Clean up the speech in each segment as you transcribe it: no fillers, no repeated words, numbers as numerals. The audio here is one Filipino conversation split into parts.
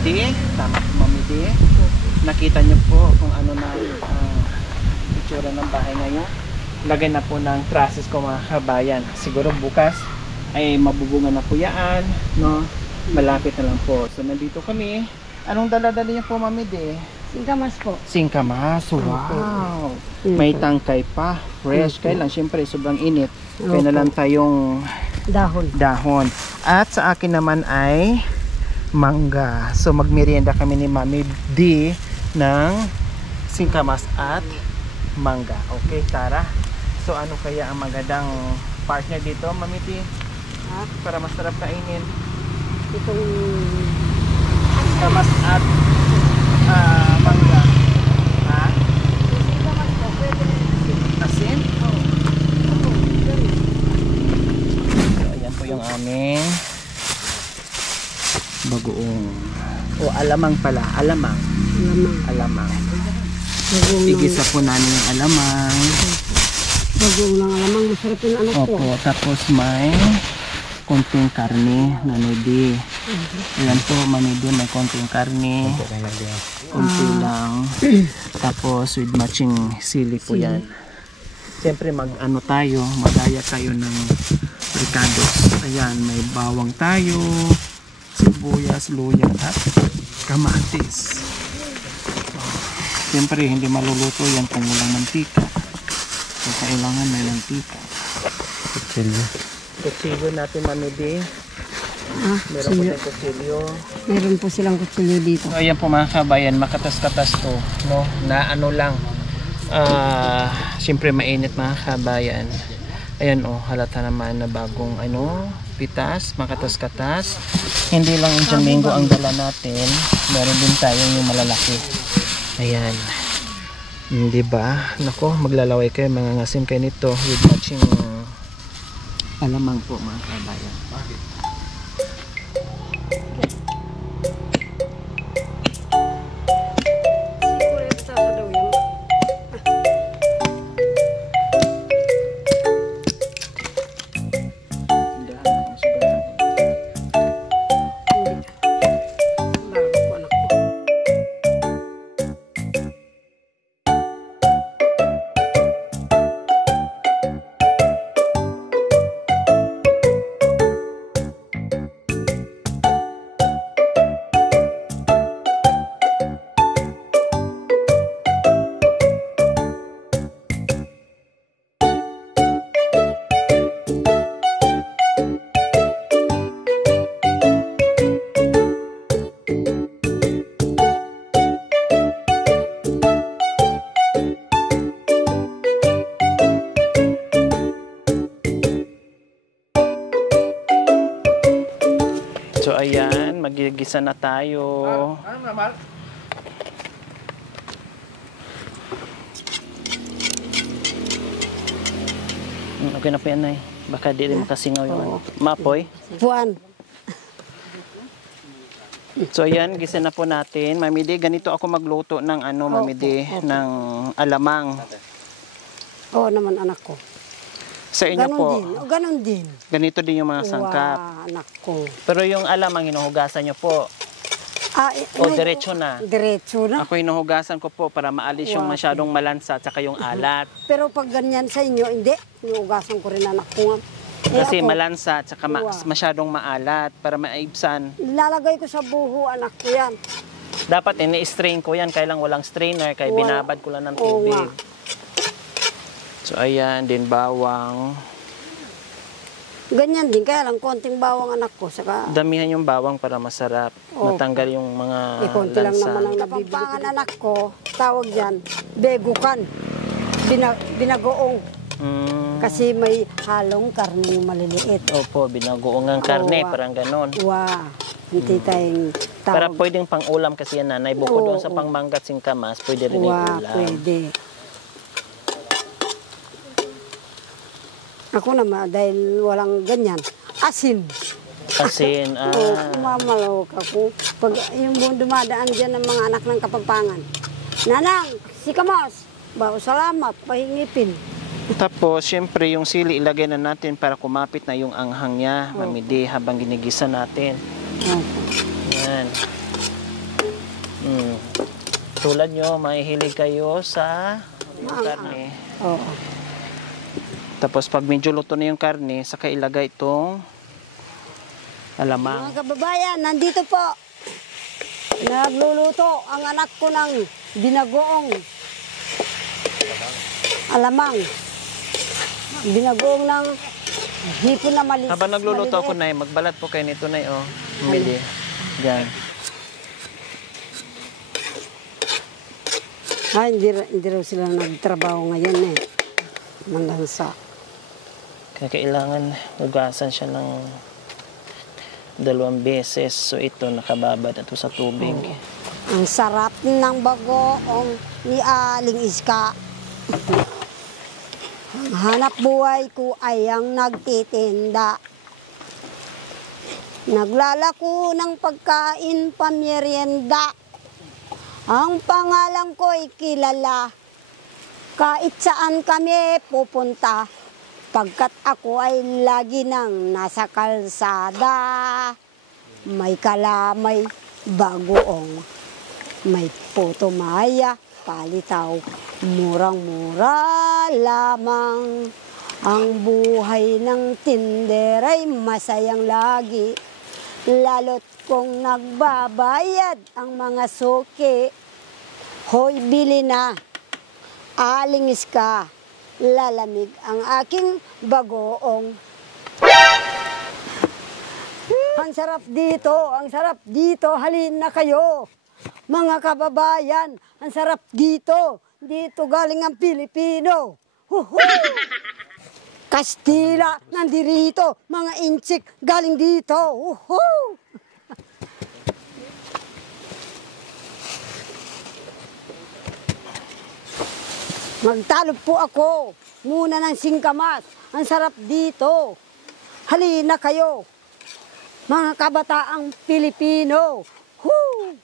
D. Tama po, Mami D. Nakita niyo po kung ano na itsura ng bahay ngayon. Lagay na po ng trusses ko mga kabayan. Siguro bukas ay mabubunga na po yan, no? Malapit na lang po. So nandito kami. Anong dala-dala niyo po, Mami D? Singkamas po. Singkamas. Wow! May tangkay pa. Fresh. Kaya lang, syempre, sobrang init. Kaya na lang tayong dahon. At sa akin naman ay mangga. So magmerienda kami ni Mami D ng singkamas at mangga. Okay, Tara. So ano kaya ang magandang partner dito, Mami D? Para masarap kainin. Itong singkamas at mangga. Ha? singkamas po, pwede rin. Asin? So ayan po yung aming bagoong. O alamang pala. Alamang. Igisa po namin yung alamang. Bagoong ng alamang. Masarap yung ano po. Opo. Tapos may konting karne na nedi. Ayan po, manidi, may konting karne. Konti lang. Tapos with matching sili po yan. Siyempre mag-ano tayo, magaya tayo ng ricados. Ayan, may bawang tayo, sibuyas, luya at kamatis. Siyempre hindi maluluto yan kung walang mantika. So kailangan may mantika. Kutsilyo natin, Mami D. Meron po tayong kutsilyo. Meron po silang kutsilyo dito. So ayan po mga kabayan, makatas-katas to, no? Na ano lang, siyempre mainit mga kabayan. Ayan halata naman na bagong pitas, makatas-katas. Hindi lang yung mango ang dala natin, meron din tayong yung malalaki. Ayan. Diba? Nako, maglalaway kayo, mga ngasim kayo nito with matching alamang po mga kabayan. So ayan, magigisa na tayo. Okay na po yan, Nay. Baka di rin makasingaw yung mapoy. Puan. So ayan, gisa na po natin. Mami D, ganito ako magluto ng Mami D, ng alamang. Oo naman, anak ko. Sa inyo Ganon po, din. Ganon din. ganito din yung mga sangkap. Anak ko. Pero yung alamang, hinuhugasan nyo po. O diretso na. Diretso na. Ako hinuhugasan ko po para maalis yung masyadong malansa at saka yung alat. Pero pag ganyan sa inyo, hindi. Hinugasan ko rin anak ko. Kasi ako, malansa at saka masyadong maalat para maibsan. lalagay ko sa buho, anak ko yan. Dapat ini-strain ko yan, kaya lang walang strainer, kaya binabad ko lang ng tubig. So ayan, din bawang. Ganyan din, kaya lang konting bawang anak ko. Saka, Damihan yung bawang para masarap. Matanggal yung mga konti lang lansa. naman ang nabibili. Kapampangan anak ko, tawag yan, begukan. Binagoong. Kasi may halong karne maliliit. Opo, binagoong ang karne, parang ganon. Hindi tayong tawag. Para pwedeng pang-ulam kasi yan, Nanay. Bukod doon sa pangmanggat singkamas, pwede rin yung ulam. Pwede. Ako naman, dahil walang ganyan, asin. Asin, Kumamalawak ako. Pag yung dumadaan dyan ng mga anak ng Kapampangan, Nanang, si Kamas, salamat, pahingipin. Tapos, syempre, yung sili ilagay na natin para kumapit na yung anghang niya, Mami D, habang ginigisa natin. Yan. Tulad nyo, mahihilig kayo sa karne. Oo. Tapos pag medyo luto na yung karne, saka ilagay itong alamang. Mga kababayan, nandito po. Nagluluto ang anak ko ng binagoong alamang. Binagoong ng hipon na maliit. Habang nagluluto ako, Nay, magbalat po kayo nito, Nay, oh. Mili. Diyan. Hindi raw sila nagtrabaho ngayon eh. Mangansa. Kaya kailangan hugasan siya ng 2 beses. So ito, nakababad ito sa tubig. Ang sarap ng bagoong ni Aling Iska. Ang hanap buhay ko ay ang nagtitinda. Naglalako ng pagkain pamerienda. Ang pangalan ko'y kilala. Kahit saan kami pupunta. Pagkat ako ay lagi nang nasa kalsada. May kalamay bagoong. May puto maya, palitaw. Murang-mura lamang. Ang buhay ng tinder ay masayang lagi. Lalo't kung nagbabayad ang mga suki. Hoy, bili na. Aling Iska, lalamig ang aking bagoong. Ang sarap dito, halin na kayo. Mga kababayan, ang sarap dito. Dito galing ang Pilipino. Huhu! Kastila, nandirito. Mga inchik, galing dito. Huhu! Magtalo po ako muna ng singkamas. Ang sarap dito. Halina kayo, mga kabataang Pilipino. Woo!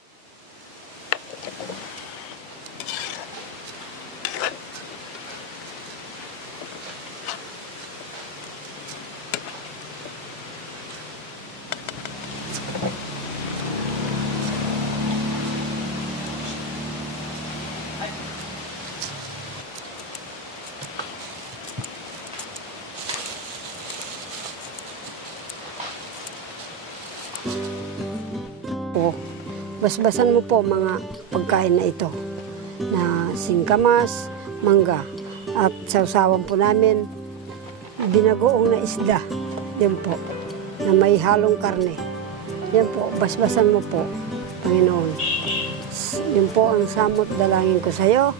Basbasan mo po mga pagkain na ito na singkamas, mangga at sausawan po namin binagoong na isda. Yan po, na may halong karne. Yan po, basbasan mo po, Panginoon. Yan po ang samot dalangin ko sa iyo,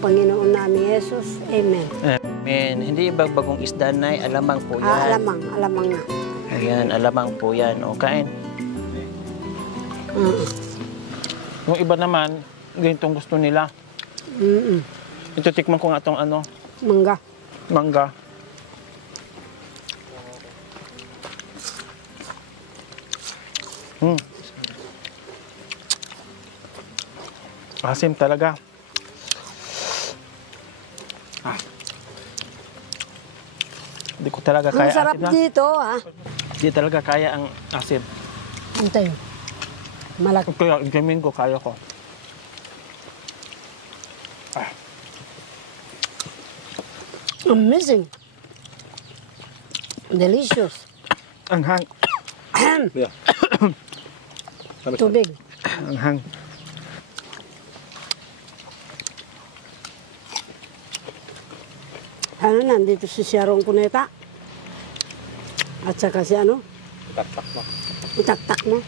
Panginoon namin Yesus. Amen. Amen. Hindi bagong isda, Nay, alamang po yan. Alamang nga. Ayan, alamang po yan. O, kain. Yung iba naman, ganitong gusto nila. Ito, tikman ko nga itong ano. Mangga. Mangga. Asim talaga. Hindi ko talaga kaya Ang sarap asim na. dito, ha? Hindi talaga kaya ang asim. Antay. Malaki. Kaya, gamin ko, kaya ko. Amazing. Delicious. Ang hang. Yeah. Tubig. Ang hang. Ano, nandito si Sharon Cuneta. At saka si ano? Taktak mo. Itaktak mo.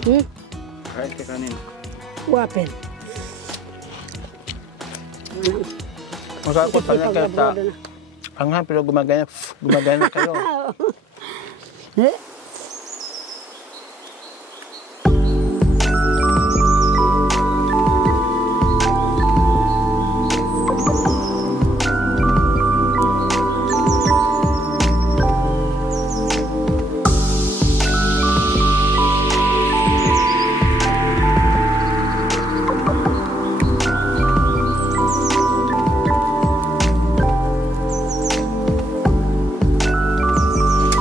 Kahit ka kanin. Wapin. Masarap po talaga kita. Ang hapon pero gumagana kayo.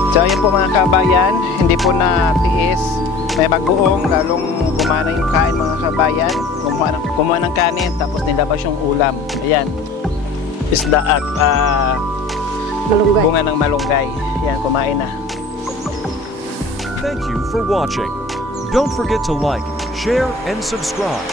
So ayun po mga kabayan, hindi po na tiis. May bagoong, lalong kumana yung kain mga kabayan. Kumuha ng kanin, tapos nilabas yung ulam. Ayan, isda at Malunggay. bunga ng malunggay. Ayan, kumain na. Thank you for watching. Don't forget to like, share, and subscribe.